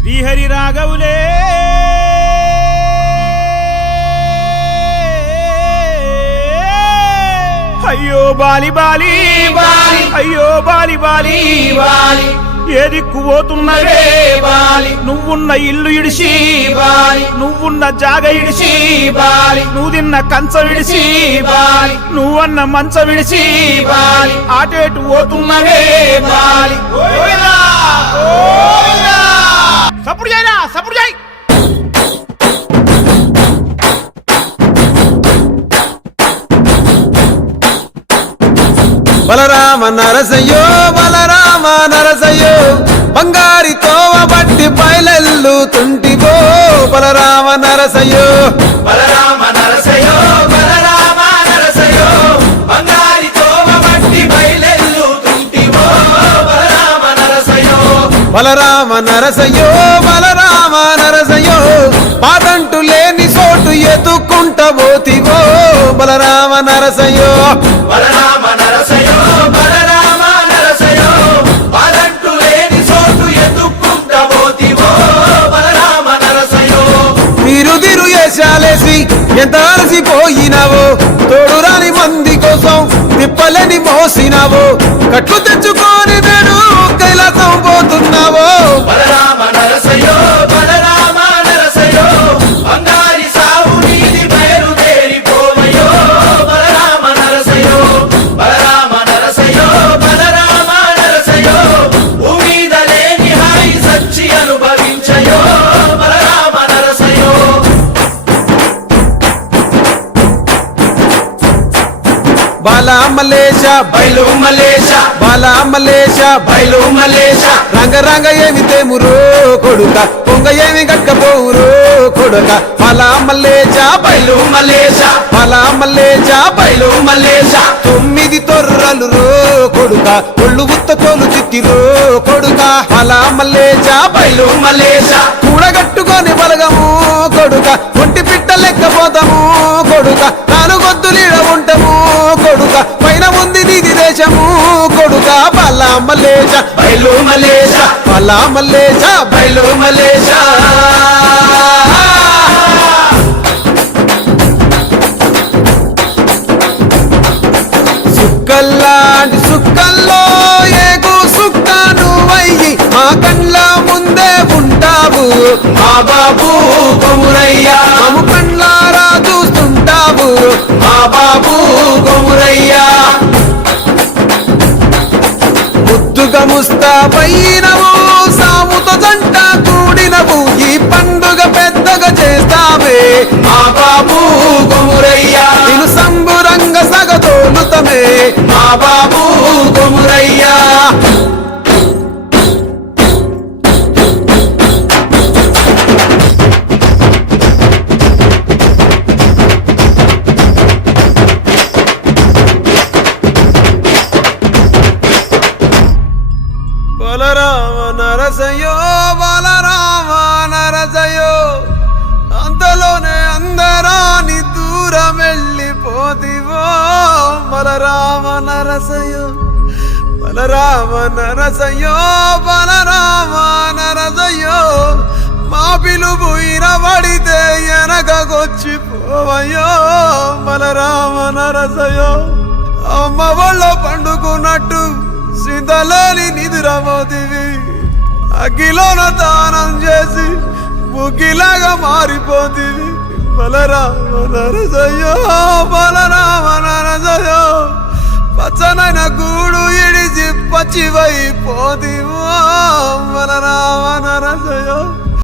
శ్రీహరి రాఘవులే. అయ్యో బాలి బాలి బాలి. అయ్యో బాలి బాలి బాలి. ఏ దిక్కు పోతున్నవే? బాలి. నువ్వున్న ఇల్లు ఇడిసి బాలి. నువ్వున్న జాగ ఇడిసి బాలి. నువ్వు తిన్న కంచ విడిసి బాలి. నువ్వన్న మంచ విడిసి బాలి. ఆటేటు పోతున్నవే. బాలి. సప్పుడు చేయరా సప్పుడు చేయి. బలరామ నరసయ్యో బలరామ నరసయ్యో బంగారి తోవ బట్టి బయలెల్లు తుంటివో. బలరామ నరసయ్యో బలరామ నరసయ్యో బలరామ నరసయ్యో పాదంటు లేని చోటు ఎత్తుకుంట పోతివో బలరామ నరసయ్యో. బలరామ నరసయో బలరామ నరసయో పాదంటు లేని చోటు ఎత్తుకుంట పోతివో బలరామ నరసయో మీరు తిరు వేషాలేసి ఎంత అలసిపోయినావో తోడురాని మంది కోసం తిప్పలని మోసినావో కట్లు తెచ్చుకొని బాలా మలేషా బయలు మలేషా బాలా మలేషా బయలు మలేషా రంగ రంగ ఏమి తేమురో కొడుక పొంగ ఏమి గట్టపోవురో కొడుక. బాలా మలేషా బయలు మలేషా బాలా మలేషా బయలు మలేషా తొమ్మిది తొర్రలు రో కొడుక ఒళ్ళు ఉత్త తోలు చిట్టిరో కొడుక. బాలా మలేషా బయలు మలేషా కూడగట్టుకొని బలగము కొడుక ఒంటి పిట్ట లెక్కపోతాము కొడుక. ఉంది నీది దేశము. కొడుక బలా మల్లేచ బయలు మలేష బలా మల్లేచ బయలు మలేష సుక్కల్లాంటి సుక్కల్లో ఏగు సుక్క నువ్వయ్యి మా కండ్ల ముందే ఉంటావు. మా బాబు ముద్దుగా ముస్తాబైనవు సాముతో జంట కూడినవు ఈ పండుగ పెద్దగా చేస్తావే. బలరామ నరసయో బలరామ నరసయో అంతలోనే అందరాని దూరం వెళ్ళిపోతివో బలరామ నరసయో బలరామ నరసయో బలరామ నరసయో మా పిలుపు ఇనబడితే వెనకకొచ్చి బలరామ నరసయో అమ్మ వాళ్ళ పండుకున్నట్టు సింతలేని నిదురమోతివి అగ్గిలోన దానం చేసి బుగ్గిలాగా మారిపోతివి. బలరామ నరసయ్యో బలరామ నరసయ్యో పచ్చనైన గూడు ఇడిచి పచ్చివైపోతివో బలరామ నరసయ్యో